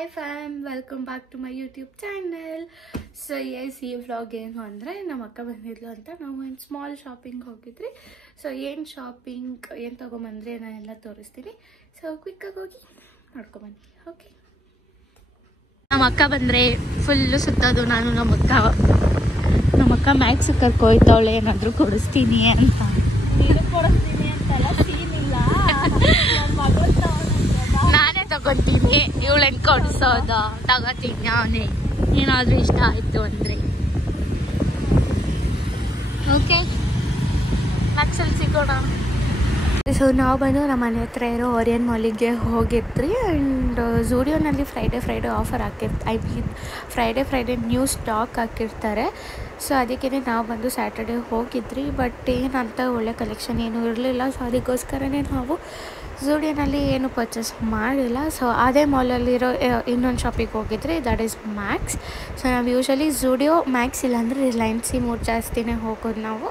Hi fam, welcome back to my YouTube channel. So yes, ಈ vlog ಏನು ಅಂದರೆ ನಮ್ಮ ಅಕ್ಕ ಬಂದಿದ್ಲು ಅಂತ ನಾವು ಒಂದು ಸ್ಮಾಲ್ ಶಾಪಿಂಗ್ ಹೋಗಿದ್ರಿ. ಸೊ ಏನು ಶಾಪಿಂಗ್ ಏನು ತೊಗೊಂಬಂದ್ರೆ ನಾನು ಎಲ್ಲ ತೋರಿಸ್ತೀನಿ. ಸೊ ಕ್ವಿಕ್ಕಾಗಿ ಹೋಗಿ ನೋಡ್ಕೊಂಬನ್ನಿ. ಓಕೆ, ನಮ್ಮ ಅಕ್ಕ ಬಂದರೆ ಫುಲ್ಲು ಸುತ್ತೋದು. ನಾನು ನಮ್ಮ ಅಕ್ಕ ಮ್ಯಾಕ್ಸ್ ಕರ್ಕೊಯ್ತಾವಳೆ ಏನಾದರೂ ಕೊಡಿಸ್ತೀನಿ ಅಂತ. ಕೊಡಿಸ್ತೀನಿ ಅಂತೆಲ್ಲ ಸೀನಿಲ್ಲ, ನಾನೇ ತಗೋತೀನಿ. ಇವಳೇನು ಕೊಡಿಸೋದು ತಗೋತೀನಿ ನಾನೇ, ಏನಾದರೂ ಇಷ್ಟ ಆಯಿತು ಅಂದರೆ. ಓಕೆ, ಮ್ಯಾಕ್ಸಲ್ಲಿ ಸಿಗೋಣ. ಸೊ ನಾವು ಬಂದು ನಮ್ಮ ಮನೆ ಹತ್ರ ಇರೋ ಓರಿಯನ್ ಮಾಲಿಗೆ ಹೋಗಿದ್ರಿ. ಆ್ಯಂಡ್ ಝೂಡಿಯೋನಲ್ಲಿ Friday offer Friday new stock ಹಾಕಿರ್ತಾರೆ. ಸೊ ಅದಕ್ಕೇ ನಾವು ಬಂದು ಸ್ಯಾಟರ್ಡೇ ಹೋಗಿದ್ರಿ. ಬಟ್ ಏನಂತ ಒಳ್ಳೆ ಕಲೆಕ್ಷನ್ ಏನೂ ಇರಲಿಲ್ಲ. ಸೊ ಅದಕ್ಕೋಸ್ಕರನೇ ನಾವು ಝೂಡಿಯೋನಲ್ಲಿ ಏನು ಪರ್ಚೇಸ್ ಮಾಡಿಲ್ಲ. ಸೊ ಅದೇ ಮಾಲಲ್ಲಿರೋ ಇನ್ನೊಂದು ಶಾಪಿಗೆ ಹೋಗಿದ್ರಿ, ದಟ್ ಈಸ್ ಮ್ಯಾಕ್ಸ್. ಸೊ ನಾವು ಯೂಶ್ವಲಿ ಝೂಡಿಯೋ, ಮ್ಯಾಕ್ಸ್ ಇಲ್ಲಾಂದರೆ ರಿಲಯನ್ಸ್, ಈ ಮೂರು ಜಾಸ್ತಿನೇ ಹೋಗೋದು ನಾವು.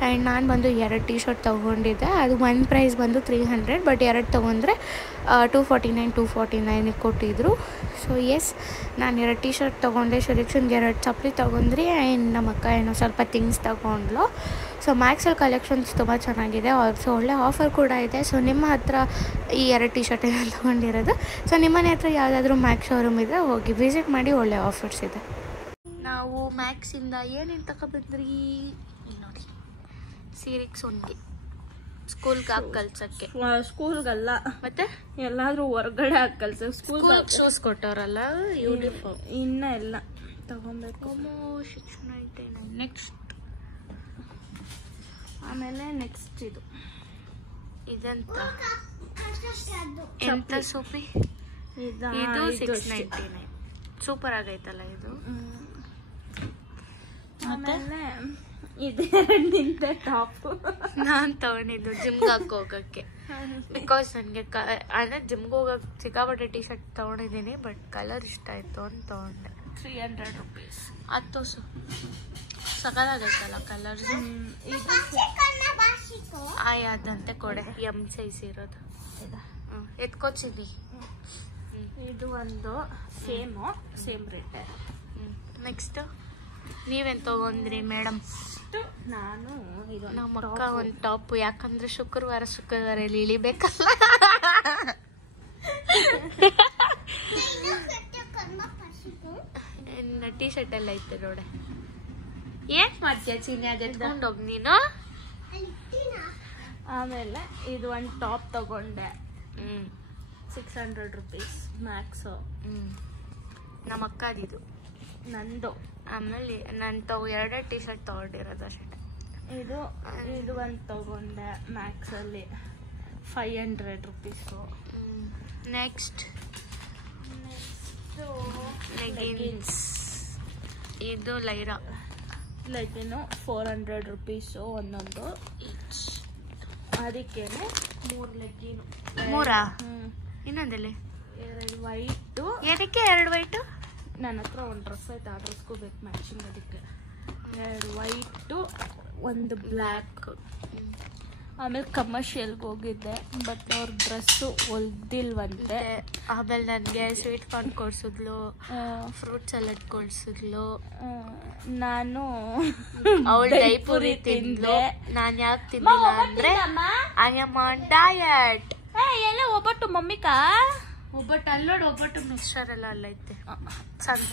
ಆ್ಯಂಡ್ ನಾನು ಬಂದು 2 ಟಿ ಶರ್ಟ್ ತೊಗೊಂಡಿದ್ದೆ. ಅದು ಒಂದು ಪ್ರೈಸ್ ಬಂದು 300, ಬಟ್ 2 ತೊಗೊಂಡ್ರೆ 249 ಕೊಟ್ಟಿದ್ರು. ಸೊ ಎಸ್, ನಾನು 2 ಟಿ ಶರ್ಟ್ ತೊಗೊಂಡೆ. ಶರೀಕ್ಷನ್ಗೆ 2 ಚಪ್ಪಲಿ ತೊಗೊಂಡ್ರಿ. ಆ್ಯಂಡ್ ನಮ್ಮ ಅಕ್ಕ ಏನೋ ಸ್ವಲ್ಪ ಥಿಂಗ್ಸ್ ತೊಗೊಂಡ್ಲು. ಸೊ ಮ್ಯಾಕ್ಸಲ್ಲಿ ಕಲೆಕ್ಷನ್ಸ್ ತುಂಬ ಚೆನ್ನಾಗಿದೆ. ಆಲ್ಸೋ ಒಳ್ಳೆ ಆಫರ್ ಕೂಡ ಇದೆ. ಸೊ ನಿಮ್ಮ ಹತ್ರ ಈ 2 ಟಿ ಶರ್ಟ್ ಏನೋ ತೊಗೊಂಡಿರೋದು. ಸೊ ನಿಮ್ಮನೆ ಹತ್ರ ಯಾವುದಾದ್ರೂ ಮ್ಯಾಕ್ಸ್ ಶೋರೂಮ್ ಇದ್ದರೆ ಹೋಗಿ ವಿಸಿಟ್ ಮಾಡಿ, ಒಳ್ಳೆ ಆಫರ್ಸ್ ಇದೆ. ನಾವು ಮ್ಯಾಕ್ಸಿಂದ ಏನೇನು ತಗೊಬಂದ್ರಿ ನೋಡಿ. ಸೀರೆಕ್ಸ್ ಒಂದೇ ಸ್ಕೂಲ್ಗೆ ಹಾಕಿ ಕಲ್ಸಕ್ಕೆ. ಸ್ಕೂಲ್ಗಲ್ಲ, ಮತ್ತೆ ಎಲ್ಲಾದ್ರೂ ಹೊರಗಡೆ ಹಾಕಿ ಕಲ್ಸಕ್ಕೆ. ಸ್ಕೂಲ್ ಶೂಸ್ ಕೊಟ್ಟವ್ರಲ್ಲ, ಯೂನಿಫಾರ್ಮ್ ಇನ್ನ ಎಲ್ಲ ತಗೊಬೇಕು. ಶಿಕ್ಷಣ ಐತೆ. ನೆಕ್ಸ್ಟ್ ಆಮೇಲೆ ನೆಕ್ಸ್ಟ್ ಇದಂತ ಎಂತ ಸೋಪಿ, ಇದು 699. ಸೂಪರ್ ಆಗೈತಲ್ಲ ಇದು. ಆಮೇಲೆ ಇದೆರಡು ಟಾಪ್ ನಾನು ತಗೊಂಡಿದ್ದು ಜಿಮ್ಗೆ ಹೋಗೋಕ್ಕೆ. ಬಿಕಾಸ್ ನನಗೆ ಅಂದರೆ ಜಿಮ್ಗೆ ಹೋಗೋಕೆ ಸಿಕ್ಕಾಪಟ್ಟೆ ಟಿ ಶರ್ಟ್ ತೊಗೊಂಡಿದ್ದೀನಿ, ಬಟ್ ಕಲರ್ ಇಷ್ಟ ಆಯಿತು ಅಂತ ತೊಗೊಂಡೆ. 300 rupees. ಅದು ಸಕಲಾಗೈತಲ್ಲ ಕಲರ್. ಅದಂತೆ ಕೊಡೆ, ಎಮ್ ಸೈಜ್ ಇರೋದು ಎತ್ಕೊತೀನಿ. ಇದು ಒಂದು ಸೇಮ್ ರೇಟ್. ನೆಕ್ಸ್ಟ್ ನೀವೇನು ತೊಗೊಂಡ್ರಿ ಮೇಡಮ್? ನಾನು ನಮ್ಮ ಅಕ್ಕ ಒಂದು ಟಾಪು, ಯಾಕಂದ್ರೆ ಶುಕ್ರವಾರ ಇಲ್ಲಿ ಇಳಿಬೇಕಲ್ಲ. ಟಿ ಶರ್ಟ್ ಎಲ್ಲ ಐತೆ ನೋಡೆ. ಏನ್ ಮಾಡ್ತೀಯ ಚೀನಿ, ಅದು ಎತ್ಕೊಂಡೋಗಿ ನೀನು. ಆಮೇಲೆ ಇದು ಒಂದು ಟಾಪ್ ತಗೊಂಡೆ, 600 rupees ಮ್ಯಾಕ್ಸ್. ನಮ್ಮ ಅಕ್ಕದಿದು ನಂದು. ಆಮೇಲೆ ನಾನು 2 ಟಿ ಶರ್ಟ್ ತಗೊಂಡಿರೋದು ಅಷ್ಟೇ. ಇದು ಒಂದು ತಗೊಂಡೆ ಮ್ಯಾಕ್ಸಲ್ಲಿ, 500 rupees. Next leggings. ಇದು ಲೈಟಿನು 400 rupees ಒಂದೊಂದು. ಅದಕ್ಕೇನೆ 3 ಲೆಗ್ಗಿನು. 3 ಇನ್ನೊಂದಲ್ಲಿ 2 ವೈಟು. ಏನಕ್ಕೆ 2 ವೈಟು? ನನ್ನ ಹತ್ರ ಒಂದು ಡ್ರೆಸ್ ಐತೆ, ಆ ಡ್ರೆಸ್ಗೂ ಬೇಕು ಮ್ಯಾಚಿಂಗ್. ಅದಕ್ಕೆ 2 ವೈಟು, 1 ಬ್ಲ್ಯಾಕ್. ಆಮೇಲೆ ಕಮರ್ಷಿಯಲ್ಗೆ ಹೋಗಿದ್ದೆ, ಬಟ್ ಅವ್ರ ಡ್ರೆಸ್ಸು ಹೊಲ್ದಿಲ್ವಂತೆ. ಆಮೇಲೆ ನನಗೆ ಸ್ವೀಟ್ ಕಾರ್ನ್ ಕೊಡ್ಸಿದ್ಲು, ಫ್ರೂಟ್ ಸಲಾಡ್ ಕೊಡ್ಸಿದ್ಲು. ನಾನು ಅವಳು ದೈಪುರಿ ತಿಂದ್ಲು. ನಾನು ಯಾಕೆ ತಿಂದಿಲ್ಲ ಅಂದ್ರೆ ಐ ಆಮ್ ಆನ್ ಡಯಟ್. ಎಲ್ಲ ಒಬ್ಬಟ್ಟು ಮಮ್ಮಿಕಾ, ಒಬ್ಬಟ್ಟು ಅಲ್ಲೋಡು, ಒಬ್ಬಟ್ಟು ಮಿಕ್ಸ್ಚರ್ ಎಲ್ಲ ಅಲ್ಲೈತೆ ಸಂತ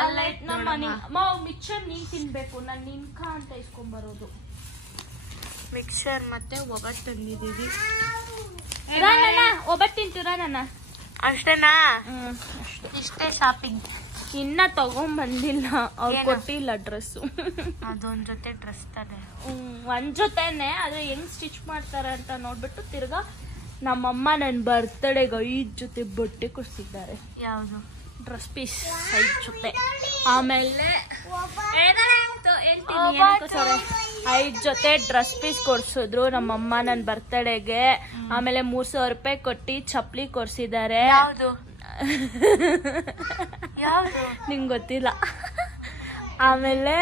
ಅಲ್ಲೈತೆ. ನಮ್ಮ ಮಿಕ್ಸ್ಚರ್ ನೀನ್ ತಿನ್ಬೇಕು, ನಾನು ನಿನ್ಕ ಅಂತ ಇಸ್ಕೊಂಬರೋದು. ಮಿಕ್ಸ್ಚರ್ ಮತ್ತೆ ಒಬ್ಬಟ್ಟು ತಂದಿದ್ದೀವಿ. ಒಬ್ಬಟ್ಟು ತಿಂತೀರಾ ನನ್ನ? ಅಷ್ಟೇನಾ? ಇಷ್ಟೇ ಶಾಪಿಂಗ್. ಇನ್ನ ತಗೊಂಬಂದಿಲ್ಲ, ಅವ್ರು ಕೊಟ್ಟಿಲ್ಲ ಡ್ರೆಸ್ಸು. ಅದೊಂದ್ ಜೊತೆ ಡ್ರೆಸ್ ತಾನೆ, ಒಂದ್ ಜೊತೆನೆ. ಅದು ಹೆಂಗ್ ಸ್ಟಿಚ್ ಮಾಡ್ತಾರೆ ಅಂತ ನೋಡ್ಬಿಟ್ಟು ತಿರ್ಗಾ ನಮ್ಮಮ್ಮ ನನ್ನ ಬರ್ತಡೆಗೆ 5 ಜೊತೆ ಬಟ್ಟೆ ಕೊಡ್ಸಿದ್ದಾರೆ. ಯಾವುದು? ಡ್ರೆಸ್ ಪೀಸ್ 5 ಜೊತೆ. ಆಮೇಲೆ 5 ಜೊತೆ ಡ್ರೆಸ್ ಪೀಸ್ ಕೊಡ್ಸಿದ್ರು ನಮ್ಮಮ್ಮ ನನ್ನ ಬರ್ತಡೆಗೆ. ಆಮೇಲೆ 300 ರೂಪಾಯಿ ಕೊಟ್ಟು ಚಪ್ಪಲಿ ಕೊಡ್ಸಿದ್ದಾರೆ. ನಿಂಗೆ ಗೊತ್ತಿಲ್ಲ. ಆಮೇಲೆ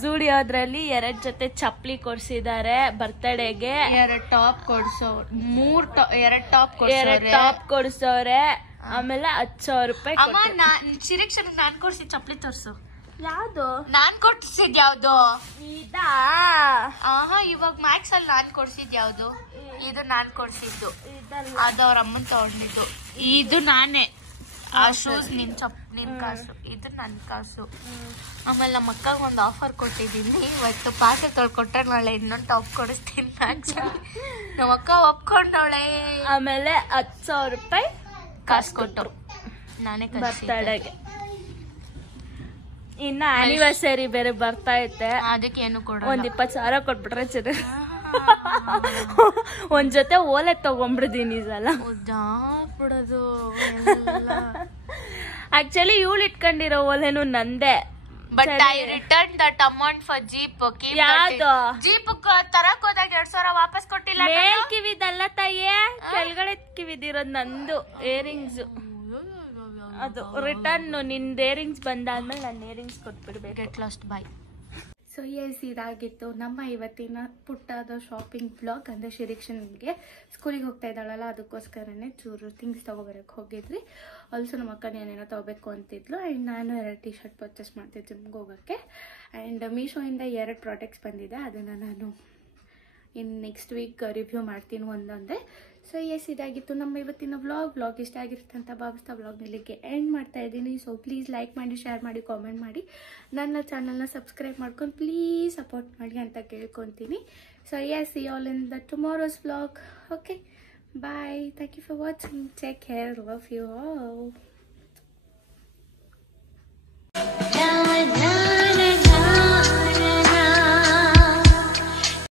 ಝೂಡಿಯೋದ್ರಲ್ಲಿ 2 ಜೊತೆ ಚಪ್ಪಲಿ ಕೊಡ್ಸಿದ್ದಾರೆ ಬರ್ತಡೆಗೆ. 2 ಟಾಪ್ ಕೊಡ್ಸೋ, 2 ಟಾಪ್ ಕೊಡ್ಸವ್ರೆ. ಆಮೇಲೆ 10,000 ರೂಪಾಯಿ ಅಮ್ಮ ಶಿರೀಕ್ಷನ್ ನಾನ್ ಕೊಡ್ಸಿದ್ ಚಪ್ಲಿ ತೋರ್ಸು. ಯಾವ್ದು ನಾನ್ ಕೊಡ್ಸಿದ್ ಯಾವ್ದು? ಇದಾ? ಇವಾಗ ಮ್ಯಾಕ್ಸ್ ಅಲ್ಲಿ ನಾನ್ ಕೊಡ್ಸಿದ್ ಯಾವ್ದು? ಇದು ನಾನ್ ಕೊಡ್ಸಿದ್ದು, ಅದು ಅವ್ರ ಅಮ್ಮನ್ ತಗೊಂಡಿದ್ದು. ಇದು ನಾನೇ. ಆ ಶೂಸ್ ನಿನ್ ಕಾಸು, ಇದು ನನ್ ಕಾಸು. ಆಮೇಲೆ ನಮ್ಮ ಅಕ್ಕಗ ಒಂದು ಆಫರ್ ಕೊಟ್ಟಿದ್ದೀನಿ, ಇವತ್ತು ಪಾತ್ರೆ ತೊಳ್ಕೊಟ್ರೆ ನಾಳೆ ಇನ್ನೊಂದು ಟಾಪ್ ಕೊಡಿಸ್ತೀನಿ. ನಮ್ಮ ಅಕ್ಕ ಒಪ್ಕೊಂಡವಳೆ. ಆಮೇಲೆ 10,000 ರೂಪಾಯಿ ಕಾಸು ಕೊಟ್ಟರು ನಾನೇ ಬರ್ತಡೆಗೆ. ಇನ್ನ ಆನಿವರ್ಸರಿ ಬೇರೆ ಬರ್ತಾ ಐತೆ, ಅದಕ್ಕೆ ಏನು ಕೊಡ. ಒಂದ್ 20,000 ಕೊಟ್ಬಿಟ್ರೆ ಚೆನ್ನಾಗಿ. ಒಂದ್ ಜೊತೆ ಓಲೆ ತಗೊಂಡ್ಬಿಡ್ತೀನಿ ಈ ಸಲ. ಬಿಡೋದು ಆಕ್ಚುಲಿ ಇವಳು ಇಟ್ಕೊಂಡಿರೋ ಓಲೆನು ನಂದೇ. But I return that amount for jeep. ಯಾವ್ದು? ಜೀಪ್ ತರಕ್ ಹೋದಾಗ 2,000 ವಾಪಸ್ ಕೊಟ್ಟಿಲ್ಲ. ಮೇಲ್ ಕಿವಿದಲ್ಲ ತಾಯಿಯೇ, ಕೆಳಗಡೆ ಕಿವಿದಿರೋದ್ ನಂದು ಏರಿಂಗ್ಸ್. ಅದು ರಿಟರ್ನ್ ನಿಂದ ಏರಿಂಗ್ಸ್ ಬಂದಾದ್ಮೇಲೆ ನಾನು ಏರಿಂಗ್ಸ್ ಕೊಟ್ಬಿಡ್ಬೇಕು. Get lost bye. So yes, ಇದಾಗಿತ್ತು ನಮ್ಮ ಇವತ್ತಿನ ಪುಟ್ಟದ ಶಾಪಿಂಗ್ ಬ್ಲಾಗ್. ಅಂದರೆ ಶಿರೀಕ್ಷನ್ಗೆ ಸ್ಕೂಲಿಗೆ ಹೋಗ್ತಾ ಇದ್ದಾಳಲ್ಲ, ಅದಕ್ಕೋಸ್ಕರನೇ ಚೂರು ಥಿಂಗ್ಸ್ ತೊಗೊಬರಕ್ಕೆ ಹೋಗಿದ್ವಿ. ಆಲ್ಸೋ ನಮ್ಮ ಅಕ್ಕನ ಏನೇನೋ ತೊಗೋಬೇಕು ಅಂತಿದ್ಲು. ಆ್ಯಂಡ್ ನಾನು 2 ಟೀ ಶರ್ಟ್ ಪರ್ಚೇಸ್ ಮಾಡ್ತಿದ್ದೆ ಜಿಮ್ಗೆ ಹೋಗೋಕ್ಕೆ. ಆ್ಯಂಡ್ ಮೀಶೋಯಿಂದ 2 ಪ್ರಾಡಕ್ಟ್ಸ್ ಬಂದಿದೆ, ಅದನ್ನು ನಾನು ಇನ್ನು ನೆಕ್ಸ್ಟ್ ವೀಕ್ ರಿವ್ಯೂ ಮಾಡ್ತೀನಿ ಒಂದೊಂದೇ. ಸೊ ಎಸ್, ಇದಾಗಿತ್ತು ನಮ್ಮ ಇವತ್ತಿನ ವ್ಲಾಗ್ ಇಷ್ಟ ಆಗಿರುತ್ತೆ ಅಂತ ಭಾವಿಸ್ತಾ ವ್ಲಾಗ್ನಲ್ಲಿಗೆ ಎಂಡ್ ಮಾಡ್ತಾ ಇದ್ದೀನಿ. ಸೊ ಪ್ಲೀಸ್ ಲೈಕ್ ಮಾಡಿ, ಶೇರ್ ಮಾಡಿ, ಕಾಮೆಂಟ್ ಮಾಡಿ, ನನ್ನ ಚಾನಲ್ನ ಸಬ್ಸ್ಕ್ರೈಬ್ ಮಾಡ್ಕೊಂಡು ಪ್ಲೀಸ್ ಸಪೋರ್ಟ್ ಮಾಡಿ ಅಂತ ಕೇಳ್ಕೊತೀನಿ. So yes, see all in the tomorrow's vlog. Okay, bye. Thank you for watching. Take care. Love you all.